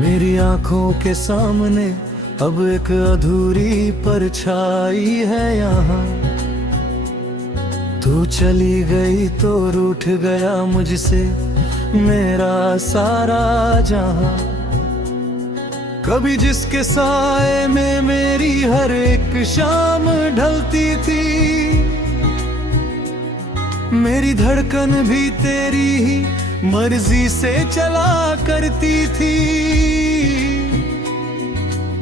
मेरी आंखों के सामने अब एक अधूरी परछाई है यहाँ। तू चली गई तो रूठ गया मुझसे मेरा सारा जहां। कभी जिसके साए में मेरी हर एक शाम ढलती थी, मेरी धड़कन भी तेरी ही मर्जी से चला करती थी।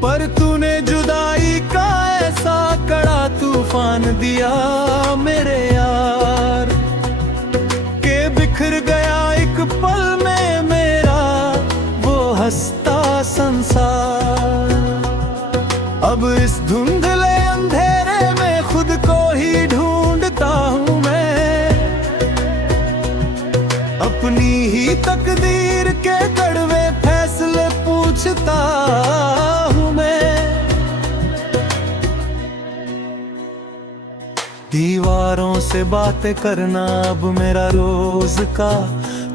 पर तूने जुदाई का ऐसा कड़ा तूफान दिया मेरे यार, के बिखर गया एक पल में मेरा वो हंसता संसार। अब इस धुंधले अंधेरे में खुद को ही ढूंढता हूँ मैं, अपनी ही तकदीर के कड़वे फैसले पूछता हूँ मैं। दीवारों से बातें करना अब मेरा रोज का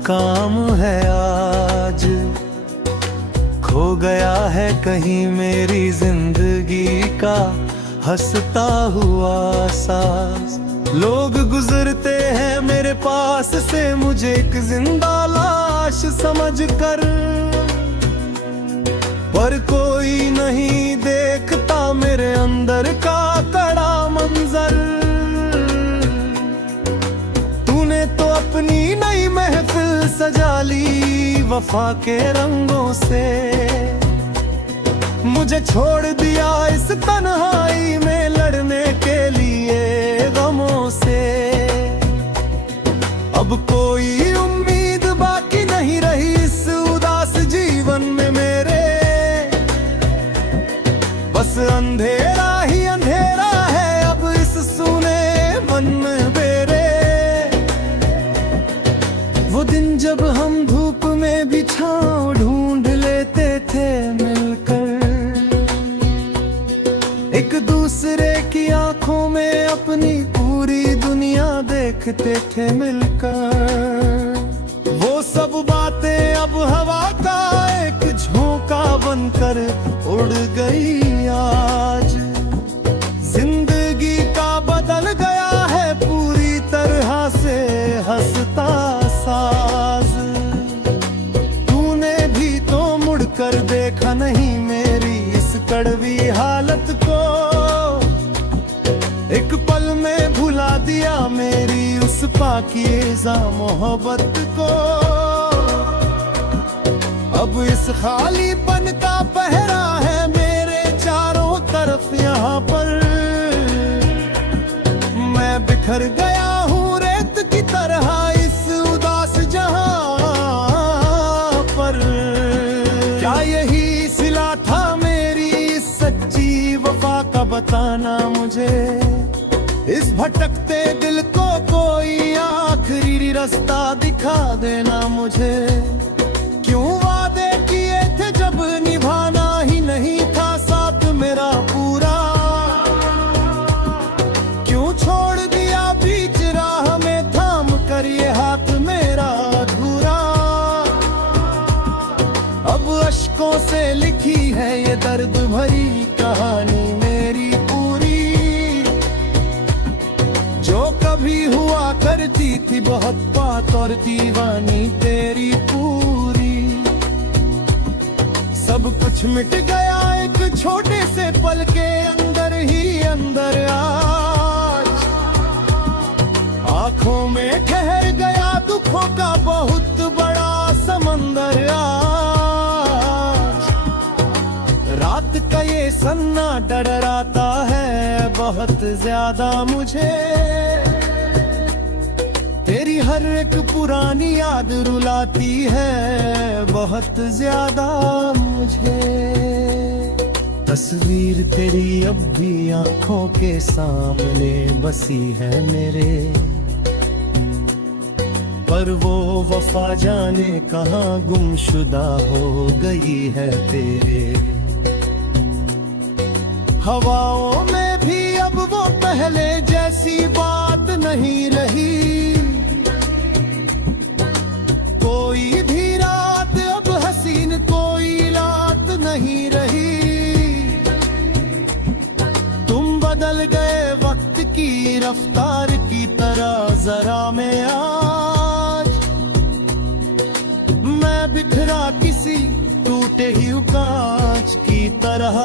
काम है आज। खो गया है कहीं मेरी जिंदगी का हंसता हुआ सांस। लोग गुजरते हैं मेरे पास से मुझे एक जिंदा लाश समझकर, पर कोई नहीं देखता मेरे अंदर का कड़ा मंजर। तूने तो अपनी नई महफिल सजा ली वफा के रंगों से, मुझे छोड़ दिया इस तन्हाई में लड़ने के लिए गमों से। अब कोई उम्मीद बाकी नहीं रही इस उदास जीवन में मेरे, बस अंधेरा ही अंधेरा है अब इस सूने मन में मेरे। वो दिन जब हम धूप में भी छांव ढूंढ लेते थे मिलकर, एक दूसरे की आंखों में अपनी पूरी दुनिया देखते थे मिलकर। वो सब बातें अब हवा का एक झोंका बनकर उड़ गई आज। जिंदगी का बदल गया है पूरी तरह से हंसता साज। तूने भी तो मुड़कर देखा नहीं मेरी इस कड़वी हालत को, एक पल में भुला दिया मेरी उस पाकीज़ा मोहब्बत को। अब इस खालीपन का पहरा है मेरे चारों तरफ यहाँ पर, मैं बिखर गया हूँ रेत की तरह इस उदास जहां पर। क्या यही सिला था मेरी सच्ची वफा का बताना मुझे, इस भटकते दिल को कोई आखिरी रास्ता दिखा देना मुझे। क्यों वादे किए थे जब निभाना ही नहीं था साथ मेरा पूरा, क्यों छोड़ दिया बीच राह में थाम कर ये हाथ मेरा अधूरा। अब अश्कों से लिखी है ये दर्द भरी कहानी मेरी पूरी, जो कभी हुआ करती थी बहुत बात और दीवानी तेरी पूरी। सब कुछ मिट गया एक छोटे से पल के अंदर ही अंदर आज। आंखों में ठहर गया दुखों का बहुत बड़ा समंदर आज। रात का ये सन्नाटा डराता है बहुत ज्यादा मुझे, तेरी हर एक पुरानी याद रुलाती है बहुत ज्यादा मुझे। तस्वीर तेरी अब भी आंखों के सामने बसी है मेरे, पर वो वफा जाने कहाँ गुमशुदा हो गई है तेरे। हवाओं में भी अब वो पहले जैसी बात नहीं रही, कोई भी रात अब हसीन कोई रफ्तार की तरह जरा में आज मैं बिखरा किसी टूटे ही कांच की तरह।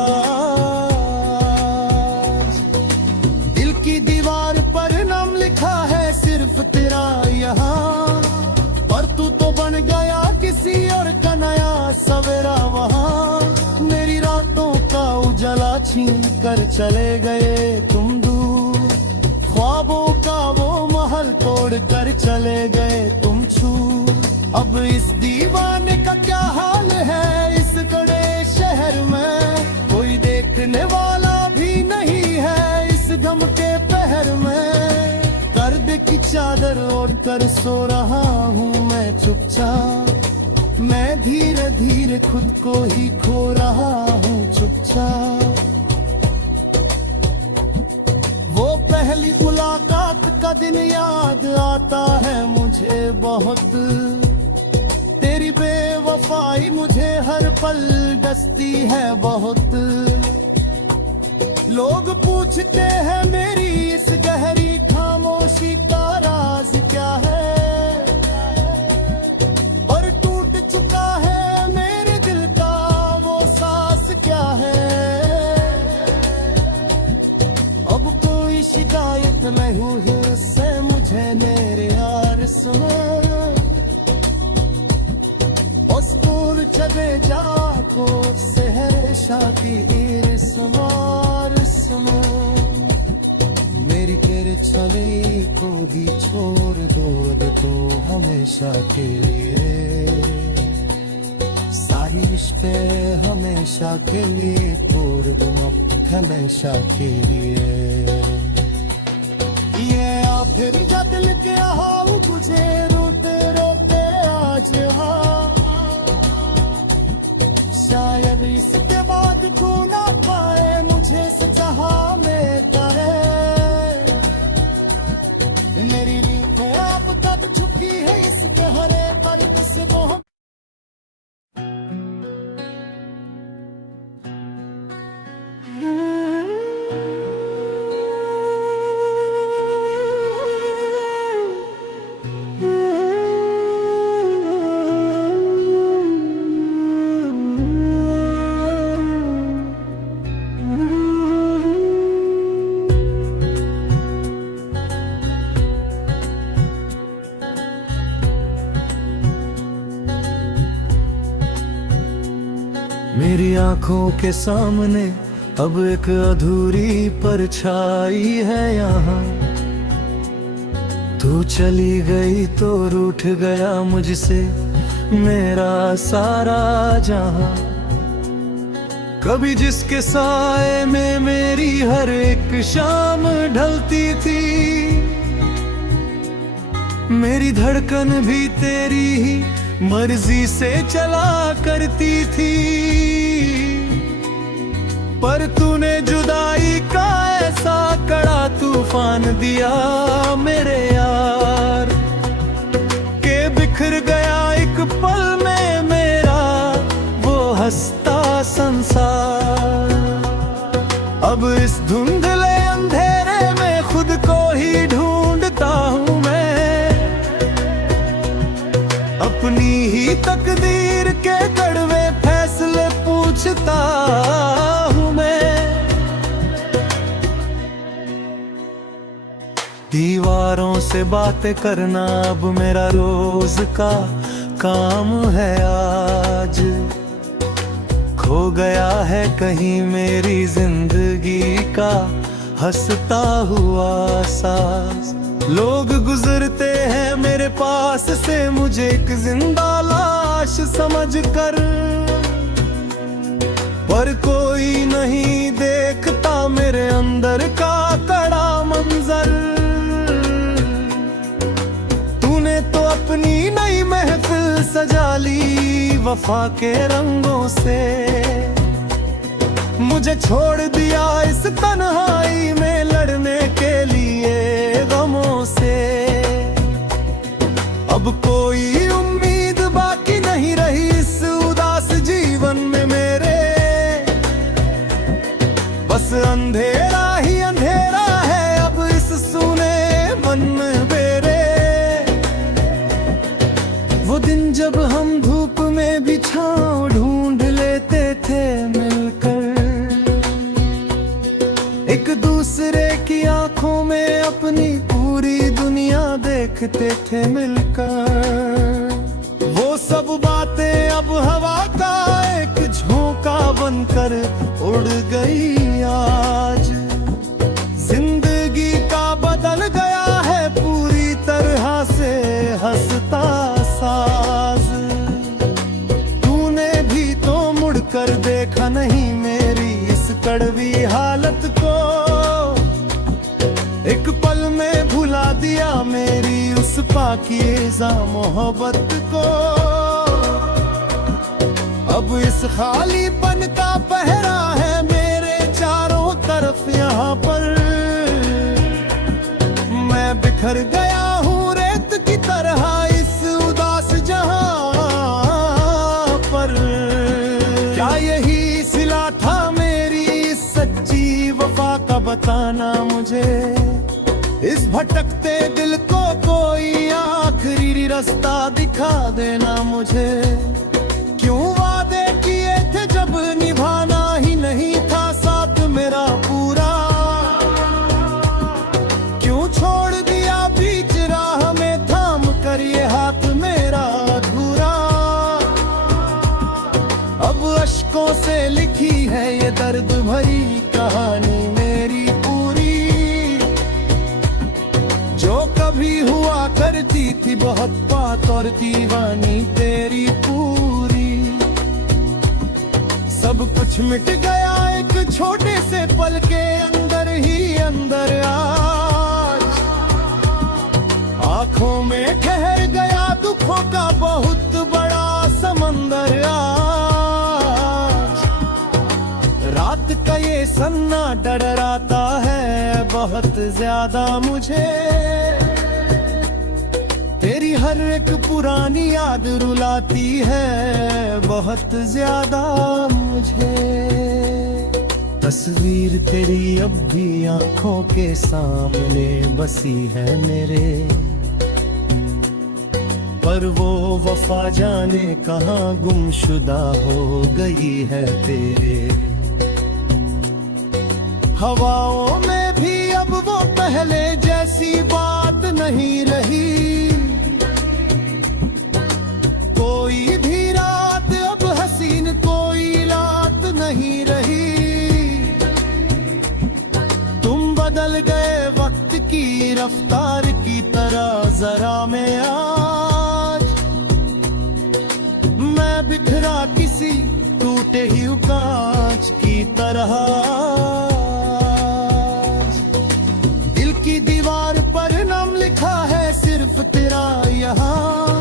दिल की दीवार पर नाम लिखा है सिर्फ तेरा यहाँ, पर तू तो बन गया किसी और का नया सवेरा वहाँ। मेरी रातों का उजाला छीन कर चले गए तुम दूर, ख्वाबों का वो महल तोड़ कर चले गए तुम छूर। अब इस दीवाने का क्या हाल है इस बड़े शहर में, कोई देखने वाला भी नहीं है इस गम के पहर में। दर्द की चादर ओढ़ कर सो रहा हूँ मैं चुपचाप, मैं धीरे धीरे खुद को ही खो रहा हूँ चुपचाप। वो पहली मुलाकात का दिन याद आता है मुझे बहुत, तेरी बेवफाई मुझे हर पल डसती है बहुत। लोग पूछते हैं मेरी इस गहरी खामोशी का राज क्या है, और टूट चुका है मेरे दिल का वो सांस क्या है। अब कोई शिकायत नहीं हुई उससे मुझे मेरे यार सुनो, उस्कूर चले जाको सहर शादी इरसमार सुनो। मेरी तेरे छवि को भी छोड़ दो तो हमेशा के लिए, सारी रिश्ते हमेशा के लिए तोड़ दो हमेशा के लिए। ये आ फिर क्या दिल के हाउ तुझे रोते रोते आज हाँ, शायद इसके बाद तू ना पाए मुझे सचाहा में करे। मेरी नींद आप तक छुपी है इसके हरे पर से वो हम मेरी आंखों के सामने अब एक अधूरी परछाई है यहाँ, तू चली गई तो रूठ गया मुझसे मेरा सारा जहां। कभी जिसके साए में मेरी हर एक शाम ढलती थी, मेरी धड़कन भी तेरी ही मर्जी से चला करती थी। पर तूने जुदाई का ऐसा कड़ा तूफान दिया मेरे यार, के बिखर गया एक पल में मेरा वो हंसता संसार। अब इस धुंधले अंधेरे में खुद को ही ढूंढता हूँ मैं, अपनी ही तकदीर के कड़वे फैसले पूछता हूँ मैं। दीवारों से बातें करना अब मेरा रोज का काम है आज, खो गया है कहीं मेरी जिंदगी का हंसता हुआ सांस। लोग गुजरते हैं मेरे पास से मुझे एक जिंदा लाश समझकर, पर कोई नहीं देखता मेरे अंदर का कड़ा मंजर। तूने तो अपनी नई महफिल सजा ली वफा के रंगों से, मुझे छोड़ दिया इस तन्हाई में लड़ने के लिए गमों से। अब कोई उम्मीद बाकी नहीं रही इस उदास जीवन में मेरे, बस अंधेरा ही अंधेरा है अब इस हम धूप में भी छाँव ढूंढ लेते थे मिलकर, एक दूसरे की आंखों में अपनी पूरी दुनिया देखते थे मिलकर। वो सब बातें अब हवा का एक झोंका बनकर उड़ गई आज। जिंदगी का बदल गया है पूरी तरह से हंसता साज। तूने भी तो मुड़कर देखा नहीं मेरी इस कड़वी हालत को, एक पल में भुला दिया मेरी उस पाकीज़ा मोहब्बत को। अब इस खालीपन का पहरा है मेरे चारों तरफ यहाँ पर। मैं बिखर गया हूँ रेत की तरह इस उदास जहां पर। क्या यही सिला था मेरी सच्ची वफा का, बताना मुझे। इस भटकते दिल को कोई आखिरी रास्ता दिखा देना मुझे। क्यों वादे किए थे जब निभाना ही नहीं था साथ मेरा पूरा, क्यों छोड़ दिया बीच राह में थाम कर ये हाथ मेरा अधूरा। अब अश्कों से लिखी है ये दर्द भरी कहानी मेरी पूरी, जो कभी हुआ करती थी बहुत बात और दीवानी तेरी पूरी। सब कुछ मिट गया एक छोटे से पल के अंदर ही अंदर आज। आंखों में ठहर गया दुखों का बहुत बड़ा समंदर आज। रात का ये सन्नाटा डराता है बहुत ज्यादा मुझे, तेरी हर एक पुरानी याद रुलाती है बहुत ज्यादा मुझे। तस्वीर तेरी अब भी आंखों के सामने बसी है मेरे, पर वो वफा जाने कहाँ गुमशुदा हो गई है तेरे। हवाओं में भी अब वो पहले जैसी बात नहीं रही, कोई भी रात अब हसीन कोई रात नहीं रही। तुम बदल गए वक्त की रफ्तार की तरह जरा में आज। मैं बिखरा किसी टूटे ही कांच की तरह, दिल की दीवार पर नाम लिखा है सिर्फ तेरा यहाँ,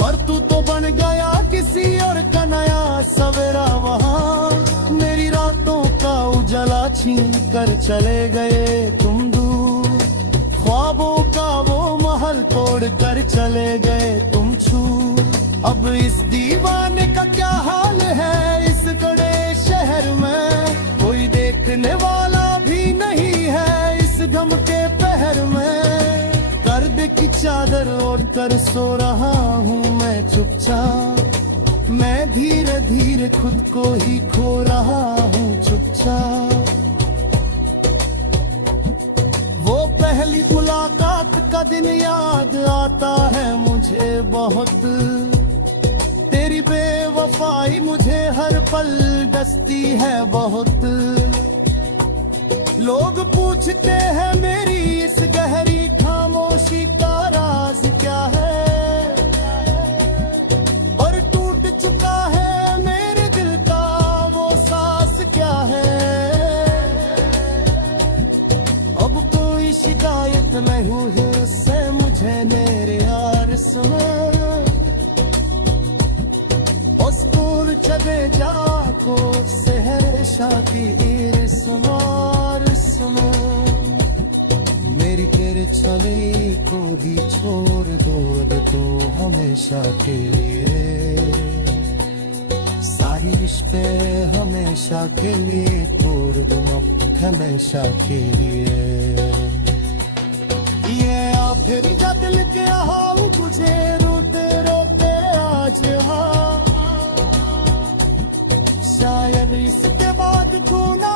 पर तू तो बन गया किसी और का नया सवेरा वहाँ। मेरी रातों का उजाला छीन कर चले गए तुम दूर, ख्वाबों का वो महल तोड़ कर चले गए तुम छूर। अब इस दीवाने का क्या हाल है इस बड़े शहर में, कोई देखने वाला भी नहीं है इस गम के पहर में। दर्द की चादर ओढ़ कर सो रहा हूँ मैं चुपचाप, मैं धीरे धीरे खुद को ही खो रहा हूँ चुपचाप। वो पहली मुलाकात का दिन याद आता है मुझे बहुत, तेरी बेवफाई मुझे हर पल डसती है बहुत। लोग पूछते हैं मेरी इस गहरी खामोशी का राज क्या है, और टूट चुका है मेरे दिल का वो सांस क्या है। अब कोई शिकायत नहीं है उससे मुझे मेरे यार सुनो, उस्कूर चले जाको सहर शाकी सुमार सुनो। मेरी तेरे छवि को भी छोड़ दो अब तो हमेशा के लिए, सारी रिश्ते हमेशा के लिए तोड़ दो हमेशा के लिए। ये आ फिर जा दिल के हाउ तुझे रोते रोते आ आज हाँ शायद इसके बाद तू ना